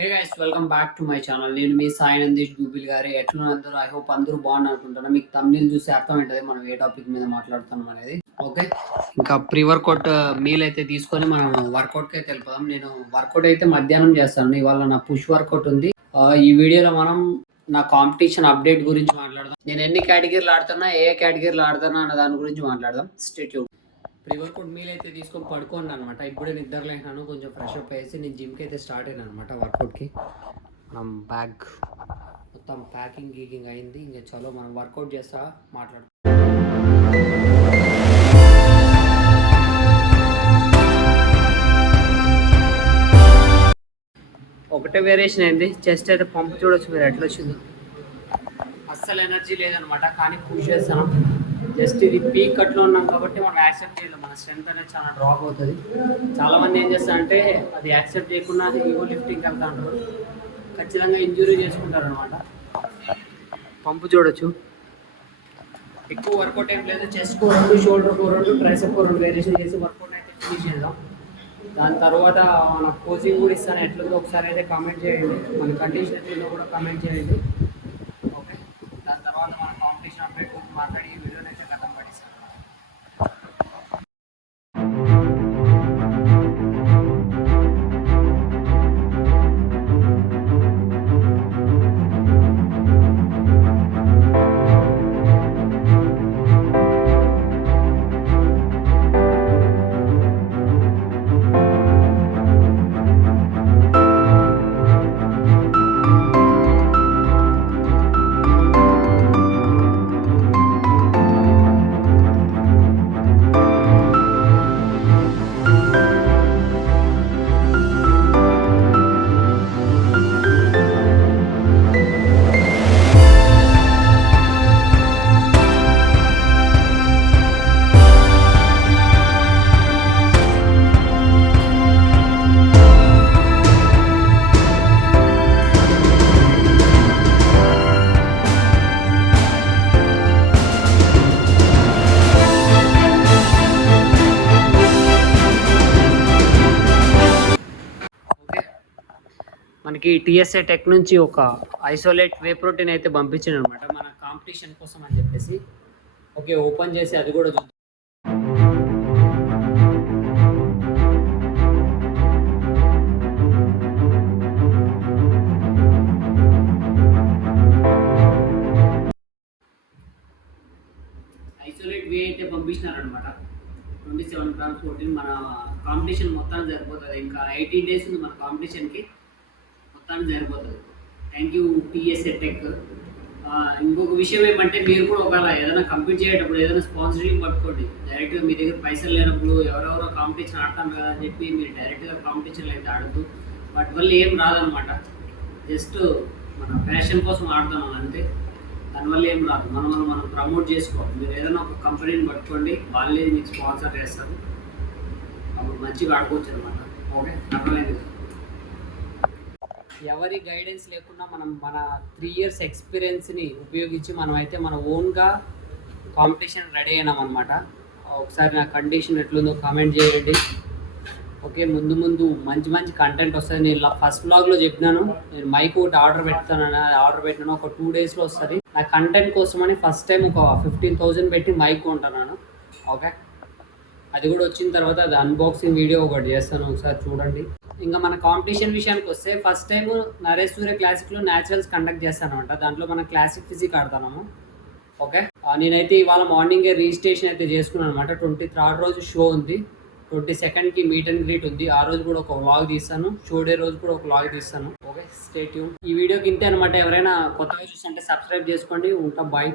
Hey guys, welcome back to my channel. నేను మీ సాయి నందీష్ గూబిల్ గారి. ఎట్లున్నారు? ఐ హోప్ అందరూ బాగున్నారు అనుకుంటున్నాను. మీకు తమ్ముళ్ళు చూసి అర్థమైంటది మనం ఏ టాపిక్ మీద మాట్లాడుతున్నాం అనేది. ఓకే, ఇంకా ప్రీ వర్కౌట్ మీల్ అయితే తీసుకొని మనం వర్కౌట్కి అయితే వెళ్ళిపోదాం. నేను వర్కౌట్ అయితే మధ్యాహ్నం చేస్తాను. ఇవాళ నా పుష్ వర్కౌట్ ఉంది. ఈ వీడియోలో మనం నా కాంపిటీషన్ అప్డేట్ గురించి మాట్లాడదాం. నేను ఎన్ని కేటగిరీలు ఆడుతున్నా, ఏ కేటగిరీలు ఆడుతున్నా అన్న దాని గురించి మాట్లాడదాం. Stay tune. Pre workout meal అయితే తీసుకొని పడుకోండి అనమాట. ఇప్పుడే నిద్రలేసినాను, కొంచెం ఫ్రెష్ అప్ అయ్యేసి నేను జిమ్కి అయితే స్టార్ట్ అయినా అనమాట. వర్కౌట్కి మనం బ్యాగ్ మొత్తం ప్యాకింగ్ గీకింగ్ అయింది. ఇంకా చలో మనం వర్కౌట్ చేస్తా మాట్లాడు. ఒకటే వేరియేషన్ అయింది. చెస్ట్ అయితే పంప్ చూడొచ్చు మీరు ఎట్లా వచ్చిందో. అస్సలు ఎనర్జీ లేదనమాట, కానీ పుష్ చేస్తాను. జస్ట్ ఇది పీక్ కట్లో ఉన్నాం కాబట్టి మనం యాక్సెప్ట్ చేయలేము. మన స్ట్రెంత్ అనేది చాలా డ్రాప్ అవుతుంది. చాలామంది ఏం చేస్తారంటే అది యాక్సెప్ట్ చేయకుండా ఈగో లిఫ్టింగ్కి వెళ్తా ఉంటారు, ఖచ్చితంగా ఇంజురీ చేసుకుంటారు అనమాట. పంపు చూడొచ్చు. ఎక్కువ వర్కౌట్ ఏం లేదు. చెస్ట్కు 2, షోల్డర్కు 2, ట్రైసెప్కు 2 వేరియేషన్ చేసి వర్కౌట్ అయితే ఫినిష్ చేద్దాం. దాని తర్వాత మన కోచింగ్ కూడా ఇస్తాను. ఎట్లుందో ఒకసారి అయితే కామెంట్ చేయండి. మన కండిషన్ ఎట్లుందో కూడా కామెంట్ చేయండి. ఓకే, దాని తర్వాత మన కాంపిటీషన్ అప్డేట్ గురించి మాట్లాడి ఈ వీడియోని అయితే కథం పడిస్తాను. మనకి టీఎస్ఏ టెక్ నుంచి ఒక ఐసోలేట్ వే ప్రోటీన్ అయితే పంపించాను అనమాట మన కాంపిటీషన్ కోసం అని చెప్పేసి. ఓకే, ఓపెన్ చేసి అది కూడా చూద్దాం. ఐసోలేట్ వే అయితే పంపించినారనమాట. 27 grams ప్రోటీన్ మన కాంపిటీషన్ మొత్తానికి సరిపోతుంది. ఇంకా 18 days ఉంది మన కాంపిటీషన్కి, మొత్తానికి సరిపోతుంది. Thank you TSA tech. ఇంకొక విషయం ఏమంటే, మీరు కూడా ఒకవేళ ఏదైనా కంప్లీట్ చేసేటప్పుడు ఏదైనా స్పాన్సరింగ్ పట్టుకోండి. డైరెక్ట్గా మీ దగ్గర పైసలు లేనప్పుడు ఎవరెవరో కాంపిటీషన్ ఆడతాను కదా అని చెప్పి మీరు డైరెక్ట్గా కాంపిటీషన్లో అయితే ఆడద్దు. వాటి వల్ల ఏం రాదనమాట. జస్ట్ మన ప్యాషన్ కోసం ఆడుతున్నాం అంతే. దానివల్ల ఏం రాదు. మనం ప్రమోట్ చేసుకోవాలి. మీరు ఏదైనా ఒక కంపెనీని పట్టుకోండి, వాళ్ళే మీకు స్పాన్సర్ చేస్తారు. అప్పుడు మంచిగా ఆడుకోవచ్చు అనమాట. ఓకే, అర్థమైంది. ఎవరి గైడెన్స్ లేకుండా మనం మన 3 years ఎక్స్పీరియన్స్ని ఉపయోగించి మనం అయితే మన ఓన్గా కాంపిటీషన్ రెడీ అయినాం అనమాట. ఒకసారి నా కండిషన్ ఎట్లుందో కామెంట్ చేయండి. ఓకే, ముందు మంచి కంటెంట్ వస్తుంది. నేను ఫస్ట్ వ్లాగ్లో చెప్పినాను, నేను మైక్ ఒకటి ఆర్డర్ పెట్టినాను. ఒక 2 daysలో వస్తుంది. నా కంటెంట్ కోసమని ఫస్ట్ టైం ఒక 15,000 పెట్టి మైక్ కొంటున్నాను. ఓకే, అది కూడా వచ్చిన తర్వాత అది అన్బాక్సింగ్ వీడియో ఒకటి చేస్తాను, ఒకసారి చూడండి. ఇంకా మన కాంపిటీషన్ విషయానికి వస్తే, ఫస్ట్ టైం నరేష్ సూర్య క్లాసిక్లో న్యాచురల్స్ కండక్ట్ చేస్తాను అనమాట. దాంట్లో మనం క్లాసిక్ ఫిజిక్ ఆడుతున్నాము. ఓకే, నేనైతే ఇవాళ మార్నింగే రిజిస్ట్రేషన్ అయితే చేసుకున్నాను అనమాట. 23rd రోజు షో ఉంది, 22ndకి మీట్ అండ్ గ్రీట్ ఉంది. ఆ రోజు కూడా ఒక వ్లాగ్ తీస్తాను, షో డే రోజు కూడా ఒక వ్లాగ్ తీస్తాను. Okay, stay tune. ఈ వీడియోకి ఇంతే అనమాట. ఎవరైనా కొత్తగా చూస్తుంటే సబ్స్క్రైబ్ చేసుకోండి. ఉంటాం, బాయ్.